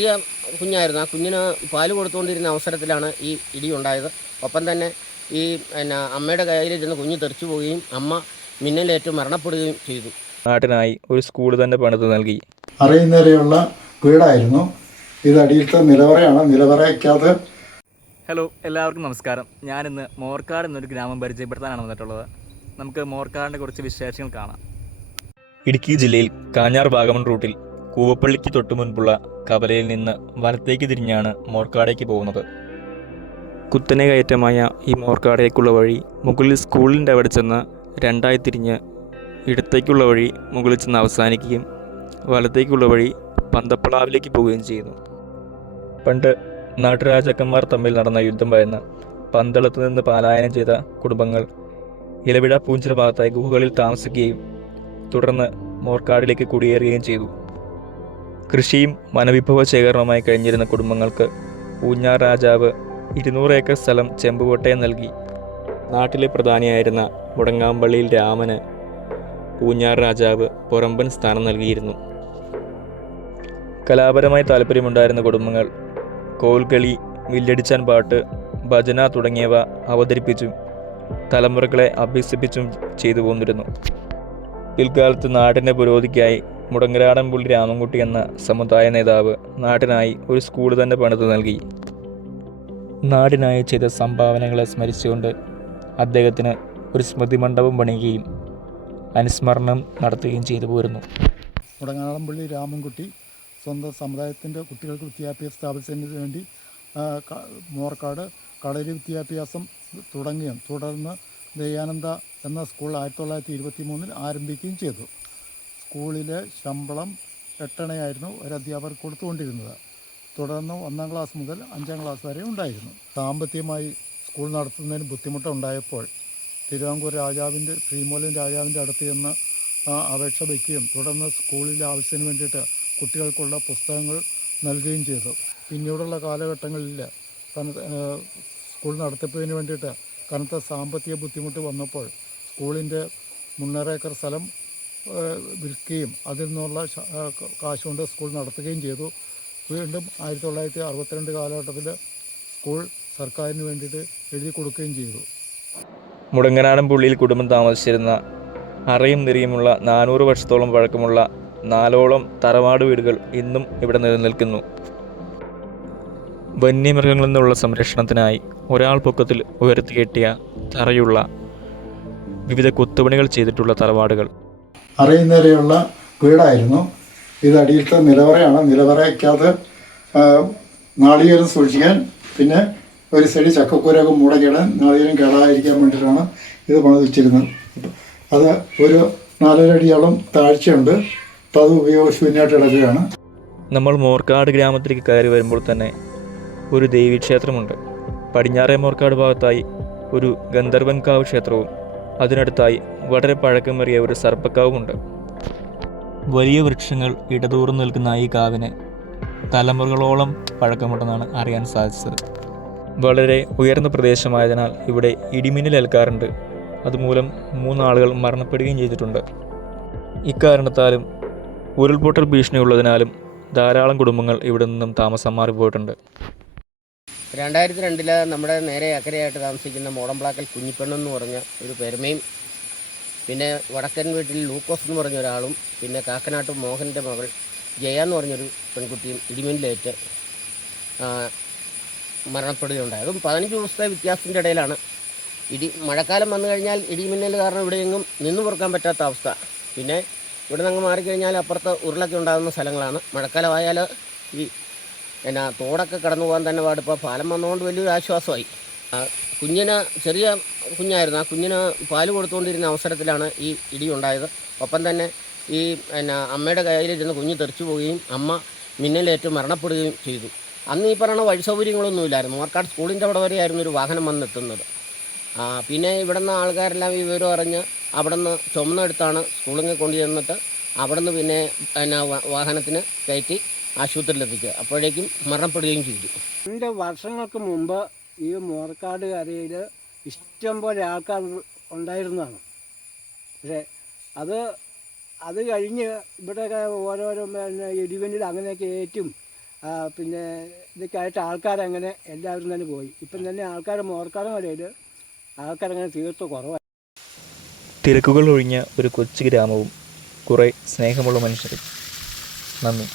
ചെറിയ കുഞ്ഞായിരുന്നു. ആ കുഞ്ഞിന് പാൽ കൊടുത്തുകൊണ്ടിരുന്ന അവസരത്തിലാണ് ഈ ഇടി ഉണ്ടായത്. ഒപ്പം തന്നെ ഈ പിന്നെ അമ്മയുടെ കയ്യിലിരുന്ന് കുഞ്ഞ് തെറിച്ചു പോവുകയും അമ്മ മിന്നലേറ്റ് മരണപ്പെടുകയും ചെയ്തു. നാട്ടിനായി ഒരു സ്കൂൾ തന്നെ പണിത് നൽകി. അറിയുന്നവരെയുള്ള വീടായിരുന്നു. ഇത് അടിയിലത്തെ നിലവറയാണ്. നിലവറയ്ക്കകത്ത് ഹലോ എല്ലാവർക്കും നമസ്കാരം. ഞാനിന്ന് മോർക്കാട് എന്നൊരു ഗ്രാമം പരിചയപ്പെടുത്താനാണ് വന്നിട്ടുള്ളത്. നമുക്ക് മോർക്കാടിന്റെ കുറച്ച് വിശേഷങ്ങൾ കാണാം. ഇടുക്കി ജില്ലയിൽ കാഞ്ഞാർ വാഗമൺ റൂട്ടിൽ കൂവപ്പള്ളിക്ക് തൊട്ടു മുൻപുള്ള കവലയിൽ നിന്ന് വലത്തേക്ക് തിരിഞ്ഞാണ് മോർക്കാടേക്ക് പോകുന്നത്. കുത്തനെ കയറ്റമായ ഈ മോർക്കാടേക്കുള്ള വഴി മുകളിൽ സ്കൂളിന്റെ അവിടെ ചെന്ന് രണ്ടായി തിരിഞ്ഞ് ഇടത്തേക്കുള്ള വഴി മുകളിൽ ചെന്ന് അവസാനിക്കുകയും വലത്തേക്കുള്ള വഴി പന്തപ്പളാവിലേക്ക് പോവുകയും ചെയ്യുന്നു. പണ്ട് നാട്ടുരാജാക്കന്മാർ തമ്മിൽ നടന്ന യുദ്ധം ഭയന്ന് പന്തളത്ത് നിന്ന് പലായനം ചെയ്ത കുടുംബങ്ങൾ ഇലവിഴ പൂഞ്ചിറ ഭാഗത്തായി ഗുഹകളിൽ താമസിക്കുകയും തുടർന്ന് മോർക്കാടിലേക്ക് കുടിയേറുകയും ചെയ്തു. കൃഷിയും വനവിഭവ ശേഖരണവുമായി കഴിഞ്ഞിരുന്ന കുടുംബങ്ങൾക്ക് ഊഞ്ഞാർ രാജാവ് ഇരുന്നൂറ് ഏക്കർ സ്ഥലം ചെമ്പുകോട്ടയം നൽകി. നാട്ടിലെ പ്രധാനിയായിരുന്ന മുടങ്ങാമ്പള്ളിയിൽ രാമന് ഊഞ്ഞാർ രാജാവ് പുറമ്പൻ സ്ഥാനം നൽകിയിരുന്നു. കലാപരമായി താല്പര്യമുണ്ടായിരുന്ന കുടുംബങ്ങൾ കോൽകളി വില്ലടിച്ചാൻ പാട്ട് ഭജന തുടങ്ങിയവ അവതരിപ്പിച്ചും തലമുറകളെ അഭ്യസിപ്പിച്ചും ചെയ്തു പോന്നിരുന്നു പിൽക്കാലത്ത് നാടിന്റെ പുരോഗതിക്കായി മുടങ്ങരാടൻപുള്ളി രാമൻകുട്ടി എന്ന സമുദായ നേതാവ് നാടിനായി ഒരു സ്കൂൾ തന്നെ പണിത് നൽകി. നാടിനായി ചെയ്ത സംഭാവനകളെ സ്മരിച്ചുകൊണ്ട് അദ്ദേഹത്തിന് ഒരു സ്മൃതി മണ്ഡപം പണിയുകയും അനുസ്മരണം നടത്തുകയും ചെയ്തു പോരുന്നു. മുടങ്ങാളംപള്ളി രാമൻകുട്ടി സ്വന്തം സമുദായത്തിന്റെ കുട്ടികൾക്ക് വിദ്യാഭ്യാസം സ്ഥാപിച്ചതിന് വേണ്ടി മോർക്കാട് കളരി വിദ്യാഭ്യാസം തുടങ്ങുകയും തുടർന്ന് ദയാനന്ദ എന്ന സ്കൂൾ ആയിരത്തി തൊള്ളായിരത്തി ഇരുപത്തി മൂന്നിൽ ആരംഭിക്കുകയും ചെയ്തു. സ്കൂളിലെ ശമ്പളം എട്ടണയായിരുന്നു ഒരു അധ്യാപകർക്ക് കൊടുത്തുകൊണ്ടിരുന്നത്. തുടർന്ന് ഒന്നാം ക്ലാസ് മുതൽ അഞ്ചാം ക്ലാസ് വരെ ഉണ്ടായിരുന്നു. സാമ്പത്തികമായി സ്കൂൾ നടത്തുന്നതിന് ബുദ്ധിമുട്ടുണ്ടായപ്പോൾ തിരുവാങ്കൂർ രാജാവിന്റെ ശ്രീമൂലൻ രാജാവിന്റെ അടുത്ത് ചെന്ന് അപേക്ഷ വയ്ക്കുകയും തുടർന്ന് സ്കൂളിലെ ആവശ്യത്തിന് വേണ്ടിയിട്ട് കുട്ടികൾക്കുള്ള പുസ്തകങ്ങൾ നൽകുകയും ചെയ്തു. പിന്നീടുള്ള കാലഘട്ടങ്ങളിൽ സ്കൂൾ നടത്തിപ്പിന് വേണ്ടിയിട്ട് കനത്ത സാമ്പത്തിക ബുദ്ധിമുട്ട് വന്നപ്പോൾ സ്കൂളിന്റെ മുന്നേറേക്കർ സ്ഥലം വിൽക്കുകയും അതിൽ നിന്നുള്ള കാശുകൊണ്ട് കാശ് കൊണ്ട് സ്കൂൾ നടത്തുകയും ചെയ്തു. വീണ്ടും ആയിരത്തി തൊള്ളായിരത്തി അറുപത്തിരണ്ട് കാലഘട്ടത്തിൽ സ്കൂൾ സർക്കാരിന് വേണ്ടിയിട്ട് എഴുതി കൊടുക്കുകയും ചെയ്തു. മുടങ്ങനാടൻ പുള്ളിയിൽ കുടുംബം താമസിച്ചിരുന്ന അറയും നിറയുമുള്ള നാനൂറ് വർഷത്തോളം പഴക്കമുള്ള നാലോളം തറവാട് വീടുകൾ ഇന്നും ഇവിടെ നിലനിൽക്കുന്നു. വന്യമൃഗങ്ങളിൽ നിന്നുള്ള സംരക്ഷണത്തിനായി ഒരാൾ പൊക്കത്തിൽ ഉയർത്തി കെട്ടിയ തറയുള്ള വിവിധ കൊത്തുപണികൾ ചെയ്തിട്ടുള്ള തറവാടുകൾ. അറിയുന്നവരെയുള്ള വീടായിരുന്നു. ഇത് അടിയിലത്തെ നിലവറയാണ്. നിലവറയ്ക്കകത്ത് നാളികേരം സൂക്ഷിക്കാൻ പിന്നെ ഒരു സൈഡ് ചക്കക്കൂരൊക്കെ മൂടക്കിടാൻ നാളികേരം കേടാതിരിക്കാൻ വേണ്ടിയിട്ടാണ് ഇത് പണിതിച്ചിരുന്നത് അത് ഒരു നാലരടിയോളം താഴ്ചയുണ്ട്. അപ്പോൾ അത് ഉപയോഗിച്ച് ഉപയോഗശൂന്യമായിട്ട് കിടക്കുകയാണ്. നമ്മൾ മോർക്കാട് ഗ്രാമത്തിലേക്ക് കയറി വരുമ്പോൾ തന്നെ ഒരു ദേവീക്ഷേത്രമുണ്ട്. പടിഞ്ഞാറേ മോർക്കാട് ഭാഗത്തായി ഒരു ഗന്ധർവൻകാവ് ക്ഷേത്രവും അതിനടുത്തായി വളരെ പഴക്കമേറിയ ഒരു സർപ്പക്കാവുമുണ്ട്. വലിയ വൃക്ഷങ്ങൾ ഇടതൂർന്നു നിൽക്കുന്ന ഈ കാവിന് തലമുറകളോളം പഴക്കമുണ്ടെന്നാണ് അറിയാൻ സാധിച്ചത്. വളരെ ഉയർന്ന പ്രദേശമായതിനാൽ ഇവിടെ ഇടിമിന്നലേൽക്കാറുണ്ട് അതുമൂലം മൂന്നാളുകൾ മരണപ്പെടുകയും ചെയ്തിട്ടുണ്ട്. ഇക്കാരണത്താലും ഉരുൾപൊട്ടൽ ഭീഷണിയുള്ളതിനാലും ധാരാളം കുടുംബങ്ങൾ ഇവിടെ നിന്നും താമസം മാറിപ്പോയിട്ടുണ്ട്. രണ്ടായിരത്തി രണ്ടിൽ നമ്മുടെ നേരെ അക്കരയായിട്ട് താമസിക്കുന്ന മോടംപ്ലാക്കൽ കുഞ്ഞിപ്പെണ്ണെന്ന് പറഞ്ഞ ഒരു പെരുമയും പിന്നെ വടക്കൻ വീട്ടിൽ ലൂക്കോസ് എന്ന് പറഞ്ഞ ഒരാളും പിന്നെ കാക്കനാട്ട് മോഹന്റെ മകൾ ജയ എന്ന് പറഞ്ഞൊരു പെൺകുട്ടിയും ഇടിമിന്നലേറ്റ് ആ, മരണപ്പെടുകയുണ്ടായി. അതും പതിനഞ്ച് ദിവസത്തെ വ്യത്യാസത്തിന്റെ ഇടയിലാണ് ഇടി മഴക്കാലം വന്നു കഴിഞ്ഞാൽ ഇടിമിന്നൽ കാരണം ഇവിടെയെങ്ങും നിന്നു പൊറുക്കാൻ പറ്റാത്ത അവസ്ഥ. പിന്നെ ഇവിടെ നിന്ന് അങ്ങ് മാറിക്കഴിഞ്ഞാൽ അപ്പുറത്ത് ഉരുളൊക്കെ ഉണ്ടാകുന്ന സ്ഥലങ്ങളാണ്. മഴക്കാലമായാൽ ഈ എന്നാ തോടൊക്കെ കടന്നു പോകാൻ തന്നെ പാടിപ്പോൾ പാലം വന്നതുകൊണ്ട് വലിയൊരു ആശ്വാസമായി. കുഞ്ഞിന് ചെറിയ കുഞ്ഞായിരുന്നു. ആ കുഞ്ഞിന് പാൽ കൊടുത്തുകൊണ്ടിരുന്ന അവസരത്തിലാണ് ഈ ഇടി ഉണ്ടായത്. ഒപ്പം തന്നെ ഈ എന്നാ അമ്മയുടെ കയ്യിലിരുന്ന് കുഞ്ഞ് തെറിച്ചു പോവുകയും അമ്മ മിന്നലേറ്റ് മരണപ്പെടുകയും ചെയ്തു. അന്ന് ഈ പറയുന്ന വഴി സൗകര്യങ്ങളൊന്നും ഇല്ലായിരുന്നു. മോർക്കാട് സ്കൂളിന്റെ അവിടെ വരെയായിരുന്നു ഒരു വാഹനം വന്നെത്തുന്നത്. പിന്നെ ഇവിടുന്ന് ആൾക്കാരെല്ലാം വിവരം അറിഞ്ഞ് അവിടെ നിന്ന് ചുമന്നെടുത്താണ് സ്കൂളിൽ കൊണ്ടുചെന്നിട്ട് അവിടെ നിന്ന് പിന്നെ വാഹനത്തിന് കയറ്റി ആശുപത്രിയിലെത്തിക്കുക. അപ്പോഴേക്കും മരണപ്പെടുകയും ചെയ്തു. എന്റെ വർഷങ്ങൾക്ക് മുമ്പ് ഈ മോർക്കാട് കരയിൽ ഇഷ്ടംപോലെ ആൾക്കാർ ഉണ്ടായിരുന്നതാണ്. പക്ഷേ അത് അത് കഴിഞ്ഞ് ഇവിടെയൊക്കെ ഓരോരോ പിന്നെ ഇടിവെന്നിൽ അങ്ങനെയൊക്കെ ഏറ്റും പിന്നെ പിന്നെ ഇതൊക്കെയായിട്ട് ആൾക്കാരങ്ങനെ എല്ലാവരും തന്നെ പോയി. ഇപ്പം തന്നെ ആൾക്കാർ മോർക്കാട് കരയിൽ ആൾക്കാരങ്ങനെ തീർത്ത് കുറവാണ് തിരക്കുകൾ ഒഴിഞ്ഞ ഒരു കൊച്ചു ഗ്രാമവും കുറേ സ്നേഹമുള്ള മനുഷ്യരും. നന്ദി.